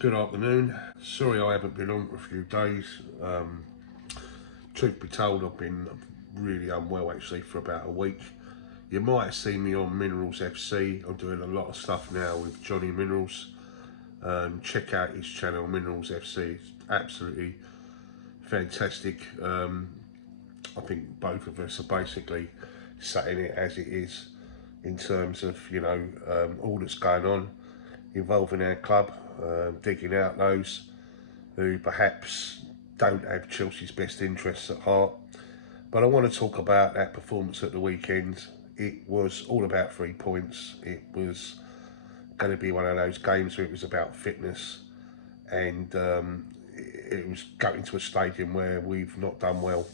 good afternoon. Sorry I haven't been on for a few days. Truth be told, I've been really unwell actually for about a week. You might have seen me on Minerals FC. I'm doing a lot of stuff now with Johnny Minerals. Check out his channel, Minerals FC. It's absolutely fantastic. I think both of us are basically saying it as it is in terms of, all that's going on involving our club, digging out those who perhaps don't have Chelsea's best interests at heart. But I want to talk about that performance at the weekend. It was all about 3 points. It was going to be one of those games where it was about fitness, and it was going to a stadium where we've not done well,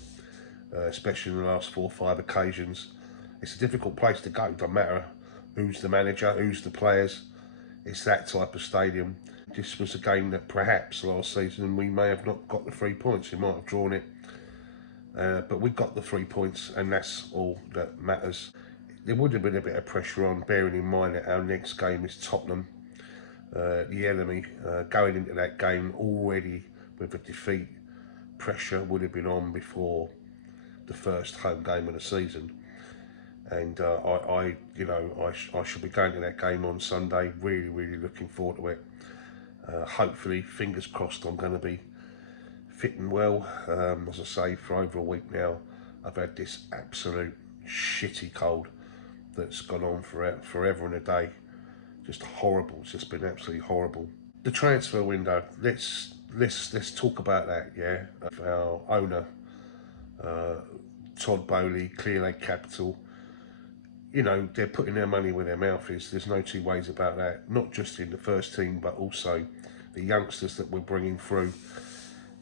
especially in the last 4 or 5 occasions. It's a difficult place to go. It doesn't matter who's the manager, who's the players. It's that type of stadium. This was a game that perhaps last season we may have not got the 3 points. We might have drawn it, but we got the 3 points, and that's all that matters. There would have been a bit of pressure on, bearing in mind that our next game is Tottenham, the enemy. Going into that game already with a defeat, pressure would have been on before the first home game of the season. And I should be going to that game on Sunday. Really looking forward to it. Hopefully, fingers crossed, I'm going to be fit and well. As I say, for over a week now, I've had this absolute shitty cold that's gone on forever and a day. Just horrible. It's just been absolutely horrible. The transfer window. Let's talk about that. Yeah, of our owner, Todd Bowley, Clearlake Capital. They're putting their money where their mouth is. There's no two ways about that. Not just in the first team, but also the youngsters that we're bringing through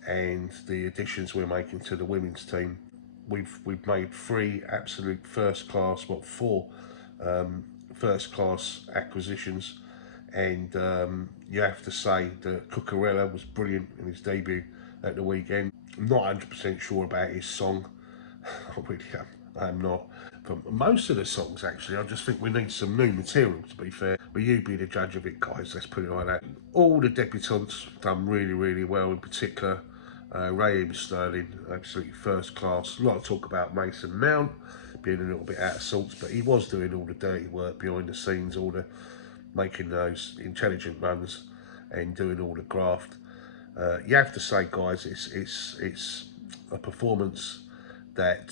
and the additions we're making to the women's team. We've made 3 absolute first-class, four first-class acquisitions, and you have to say that Cucurella was brilliant in his debut at the weekend. I'm not 100% sure about his song. I really am. I'm not. For most of the songs, actually, I just think we need some new material, to be fair. But you be the judge of it, guys, let's put it like that. All the debutants done really well, in particular Raheem Sterling, absolutely first class. A lot of talk about Mason Mount being a little bit out of sorts, but he was doing all the dirty work behind the scenes, all the making those intelligent runs and doing all the graft. You have to say, guys, it's a performance that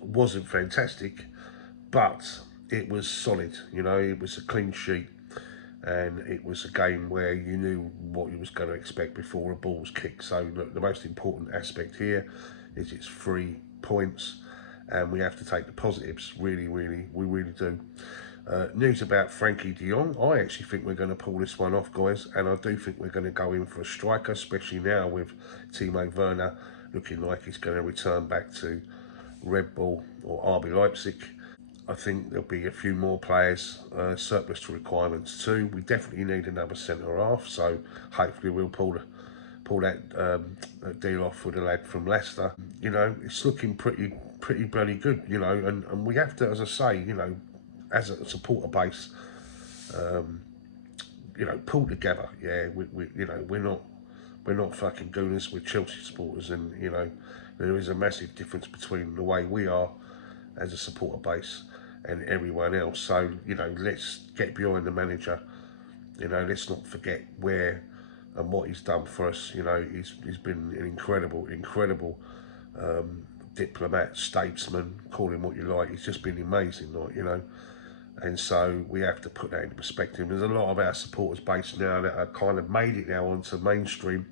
wasn't fantastic, but it was solid. It was a clean sheet, and it was a game where you knew what you was going to expect before a ball was kicked. So look, the most important aspect here is it's 3 points, and we have to take the positives. We really do. News about Frenkie De Jong. I actually think we're going to pull this one off, guys, and I do think we're going to go in for a striker, especially now with Timo Werner looking like he's going to return back to Red Bull or RB Leipzig. I think there'll be a few more players surplus to requirements too. We definitely need another centre half, so hopefully we'll pull that deal off with the lad from Leicester. It's looking pretty bloody good. And we have to, as I say, as a supporter base, pull together. Yeah, we're not fucking gooners. We're Chelsea supporters, and there is a massive difference between the way we are as a supporter base and everyone else. So let's get behind the manager. Let's not forget where and what he's done for us. He's been an incredible diplomat, statesman, call him what you like. He's just been amazing, and so we have to put that into perspective. There's a lot of our supporters base now that are kind of made it now onto mainstream,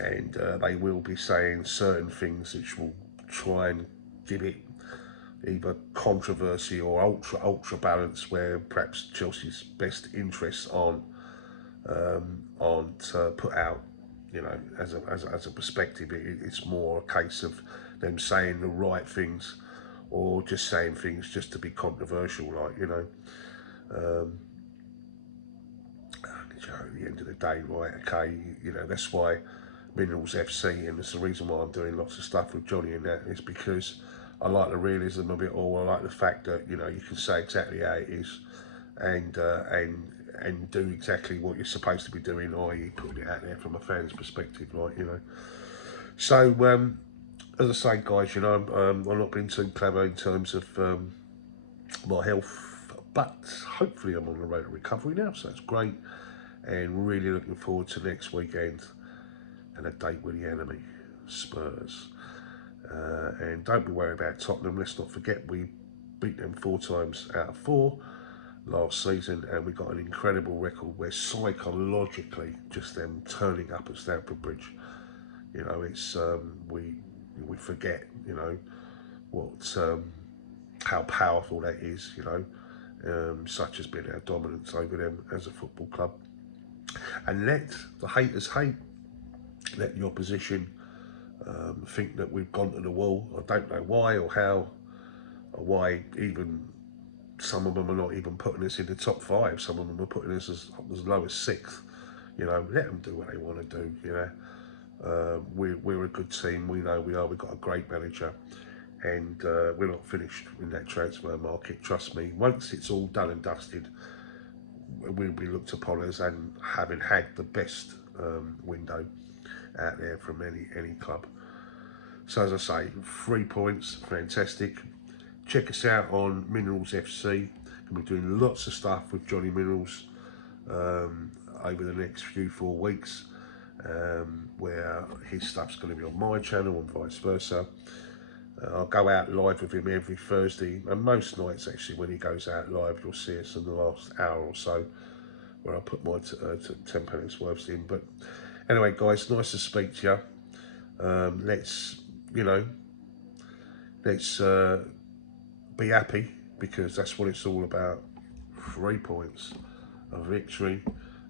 and they will be saying certain things which will try and give it either controversy or ultra balance, where perhaps Chelsea's best interests aren't put out. As a perspective, it's more a case of them saying the right things, or just saying things just to be controversial, at the end of the day, right? Okay, that's why Minerals FC, and it's the reason why I'm doing lots of stuff with Johnny and that, is because I like the realism of it all. I like the fact that you can say exactly how it is, and and do exactly what you're supposed to be doing, i.e. putting it out there from a fan's perspective, like, you know. So, as I say, guys, you know, I've not been too clever in terms of my health, but hopefully I'm on the road to recovery now, so that's great. And really looking forward to next weekend and a date with the enemy, Spurs. And don't be worried about Tottenham. Let's not forget we beat them 4 times out of 4 last season, and we got an incredible record where psychologically, just them turning up at Stamford Bridge, you know, it's we forget, you know, what how powerful that is, you know, such has been our dominance over them as a football club. And let the haters hate, let the opposition think that we've gone to the wall. I don't know why or how, or why even some of them are not even putting us in the top 5. Some of them are putting us as low as 6th. You know, let them do what they want to do, you know. We're a good team, we know we are, we've got a great manager, and we're not finished in that transfer market, trust me. Once it's all done and dusted, we'll be looked upon as and having had the best window out there from any club. So as I say, 3 points, fantastic. Check us out on Minerals FC. We'll be doing lots of stuff with Johnny Minerals over the next 4 weeks, where his stuff's going to be on my channel and vice versa. I'll go out live with him every Thursday, and most nights actually when he goes out live, you'll see us in the last hour or so, where I put my 10 pennies worth in. But anyway, guys, nice to speak to you. Let's, you know, let's be happy, because that's what it's all about. 3 points, a victory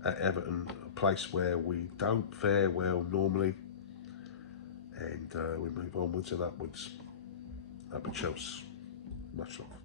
at Everton, a place where we don't fare well normally, and we move onwards and upwards. Up at Chelsea. Much love.